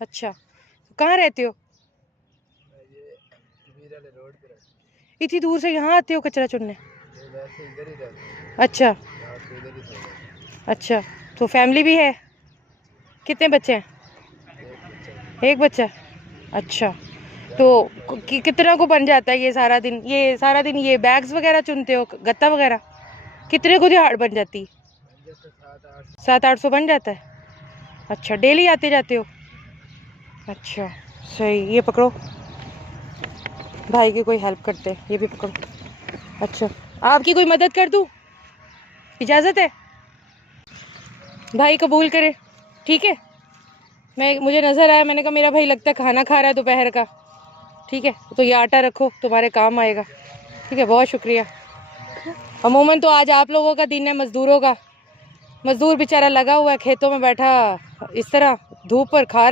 अच्छा, कहाँ रहते हो? रोड पे रहते इतनी दूर से यहाँ आते हो कचरा चुनने? हैं। वैसे इधर ही रहते हैं, अच्छा रात को इधर ही सो जाते हैं। अच्छा, तो फैमिली भी है? कितने बच्चे हैं? एक बच्चा है। एक बच्चा? अच्छा, तो कितना को बन जाता है ये सारा दिन? ये बैग्स वगैरह चुनते हो, गत्ता वगैरह, कितने को दिहाड़ बन जाती? जैसे 7-8 700-800 बन जाता है? अच्छा, डेली आते जाते हो? अच्छा, सही। ये पकड़ो, भाई की कोई हेल्प करते हैं, ये भी पकड़ो। अच्छा, आपकी कोई मदद कर दूँ? इजाज़त है? भाई कबूल करे, ठीक है। मुझे नज़र आया, मैंने कहा मेरा भाई लगता है खाना खा रहा है दोपहर का, ठीक है, तो ये आटा रखो, तुम्हारे काम आएगा। ठीक है, बहुत शुक्रिया। अमूमन तो आज आप लोगों का दिन है, मज़दूरों का। मज़दूर बेचारा लगा हुआ है खेतों में बैठा, इस तरह धूप पर खा